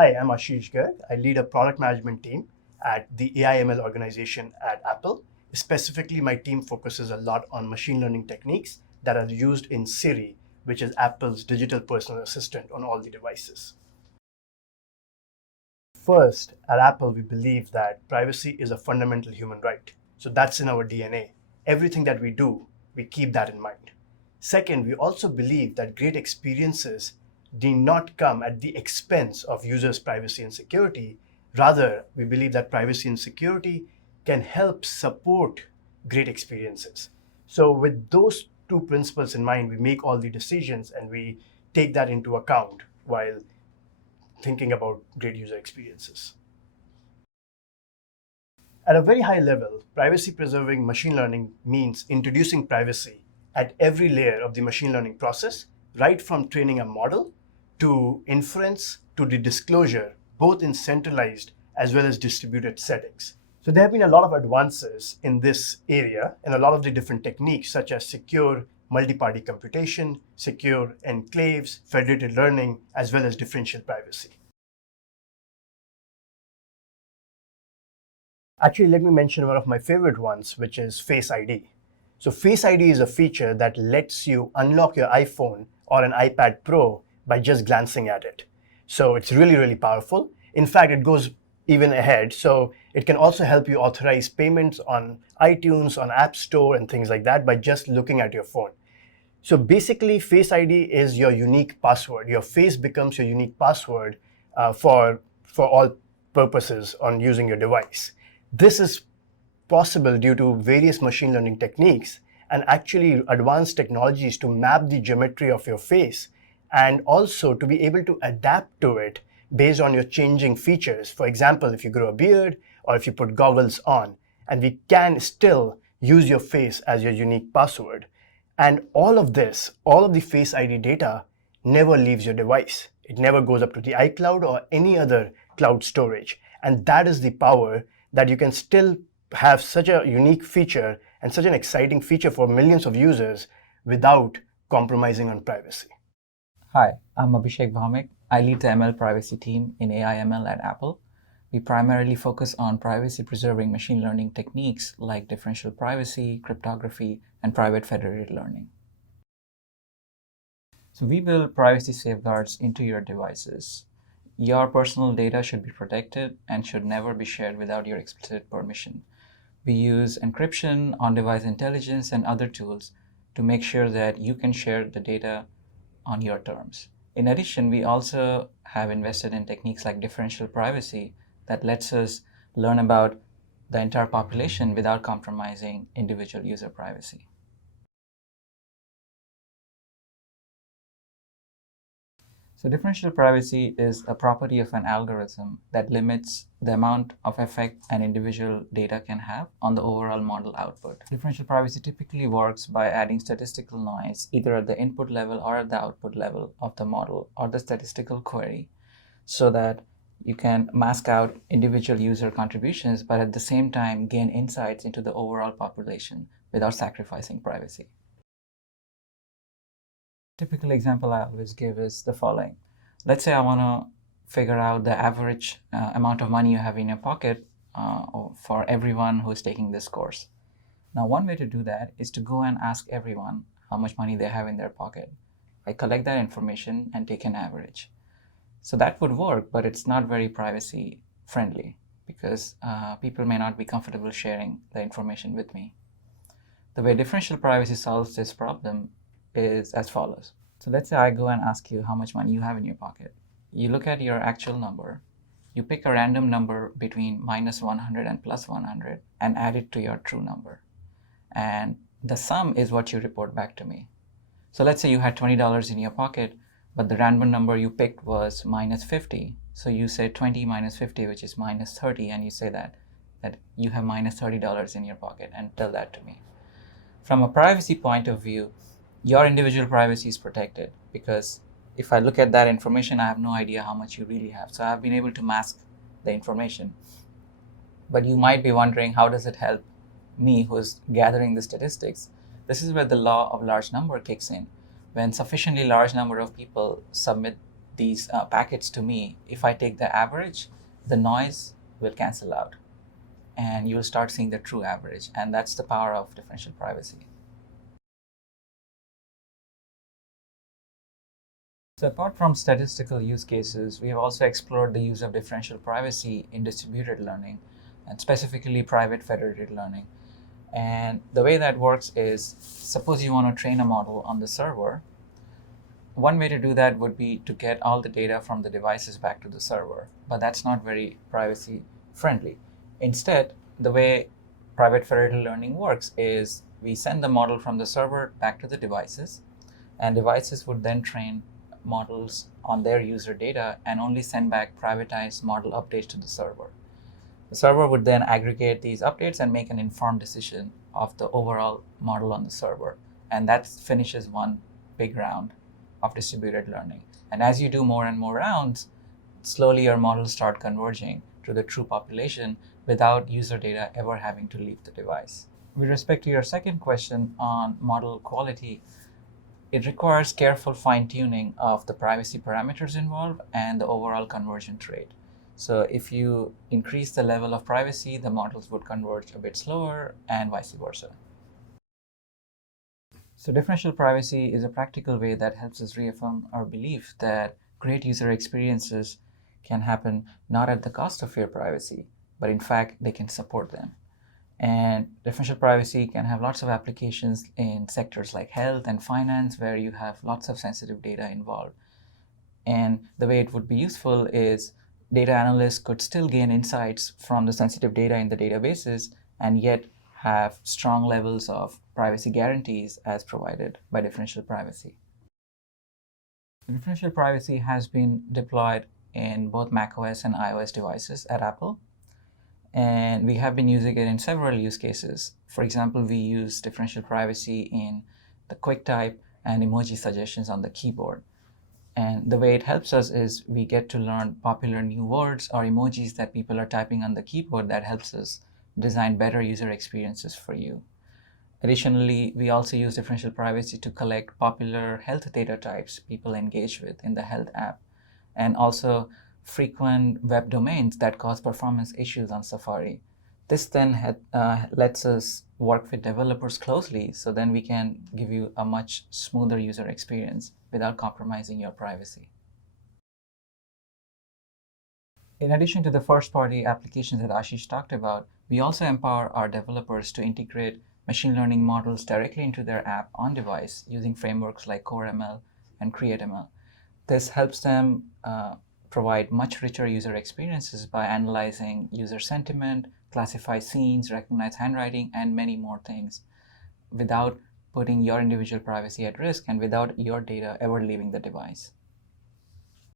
Hi, I'm Ashish Garg. I lead a product management team at the AI/ML organization at Apple. Specifically, my team focuses a lot on machine learning techniques that are used in Siri, which is Apple's digital personal assistant on all the devices. First, at Apple, we believe that privacy is a fundamental human right. So that's in our DNA. Everything that we do, we keep that in mind. Second, we also believe that great experiences need not come at the expense of users' privacy and security. Rather, we believe that privacy and security can help support great experiences. So, with those two principles in mind, we make all the decisions and we take that into account while thinking about great user experiences. At a very high level, privacy preserving machine learning means introducing privacy at every layer of the machine learning process, right from training a model to inference to the disclosure, both in centralized as well as distributed settings. So there have been a lot of advances in this area and a lot of the different techniques such as secure multi-party computation, secure enclaves, federated learning, as well as differential privacy. Actually, let me mention one of my favorite ones, which is Face ID. So Face ID is a feature that lets you unlock your iPhone or an iPad Pro by just glancing at it. So it's really, really powerful. In fact, it goes even ahead. So it can also help you authorize payments on iTunes, on App Store, and things like that by just looking at your phone. So basically, Face ID is your unique password. Your face becomes your unique password for all purposes on using your device. This is possible due to various machine learning techniques and actually advanced technologies to map the geometry of your face and also to be able to adapt to it based on your changing features. For example, if you grow a beard or if you put goggles on, and we can still use your face as your unique password. And all of this, all of the Face ID data never leaves your device. It never goes up to the iCloud or any other cloud storage. And that is the power that you can still have such a unique feature and such an exciting feature for millions of users without compromising on privacy. Hi, I'm Abhishek Bhaumik. I lead the ML privacy team in AI/ML at Apple. We primarily focus on privacy-preserving machine learning techniques like differential privacy, cryptography, and private federated learning. So we build privacy safeguards into your devices. Your personal data should be protected and should never be shared without your explicit permission. We use encryption, on-device intelligence, and other tools to make sure that you can share the data on your terms. In addition, we also have invested in techniques like differential privacy that lets us learn about the entire population without compromising individual user privacy. So differential privacy is a property of an algorithm that limits the amount of effect an individual data can have on the overall model output. Differential privacy typically works by adding statistical noise either at the input level or at the output level of the model or the statistical query so that you can mask out individual user contributions, but at the same time gain insights into the overall population without sacrificing privacy. Typical example I always give is the following. Let's say I want to figure out the average amount of money you have in your pocket for everyone who's taking this course. Now, one way to do that is to go and ask everyone how much money they have in their pocket. I collect that information and take an average. So that would work, but it's not very privacy friendly because people may not be comfortable sharing the information with me. The way differential privacy solves this problem is as follows. So let's say I go and ask you how much money you have in your pocket. You look at your actual number, you pick a random number between minus 100 and plus 100 and add it to your true number. And the sum is what you report back to me. So let's say you had $20 in your pocket, but the random number you picked was minus 50. So you say 20 minus 50, which is minus 30, and you say that you have minus $30 in your pocket and tell that to me. From a privacy point of view, your individual privacy is protected because if I look at that information, I have no idea how much you really have. So I've been able to mask the information. But you might be wondering, how does it help me who's gathering the statistics? This is where the law of large number kicks in. When sufficiently large number of people submit these packets to me, if I take the average, the noise will cancel out and you'll start seeing the true average. And that's the power of differential privacy. So apart from statistical use cases, we have also explored the use of differential privacy in distributed learning, and specifically private federated learning. And the way that works is, suppose you want to train a model on the server. One way to do that would be to get all the data from the devices back to the server, but that's not very privacy friendly. Instead, the way private federated learning works is we send the model from the server back to the devices, and devices would then train models on their user data and only send back privatized model updates to the server. The server would then aggregate these updates and make an informed decision of the overall model on the server. And that finishes one big round of distributed learning. And as you do more and more rounds, slowly your models start converging to the true population without user data ever having to leave the device. With respect to your second question on model quality, it requires careful fine-tuning of the privacy parameters involved and the overall convergence rate. So if you increase the level of privacy, the models would converge a bit slower and vice versa. So differential privacy is a practical way that helps us reaffirm our belief that great user experiences can happen not at the cost of your privacy, but in fact, they can support them. And differential privacy can have lots of applications in sectors like health and finance, where you have lots of sensitive data involved. And the way it would be useful is data analysts could still gain insights from the sensitive data in the databases and yet have strong levels of privacy guarantees as provided by differential privacy. Differential privacy has been deployed in both macOS and iOS devices at Apple, and we have been using it in several use cases. For example, we use differential privacy in the QuickType and emoji suggestions on the keyboard. And the way it helps us is we get to learn popular new words or emojis that people are typing on the keyboard that helps us design better user experiences for you. Additionally, we also use differential privacy to collect popular health data types people engage with in the health app, and also frequent web domains that cause performance issues on Safari. This then lets us work with developers closely, so then we can give you a much smoother user experience without compromising your privacy. In addition to the first-party applications that Ashish talked about, we also empower our developers to integrate machine learning models directly into their app on device using frameworks like CoreML and CreateML. This helps them provide much richer user experiences by analyzing user sentiment, classify scenes, recognize handwriting, and many more things without putting your individual privacy at risk and without your data ever leaving the device.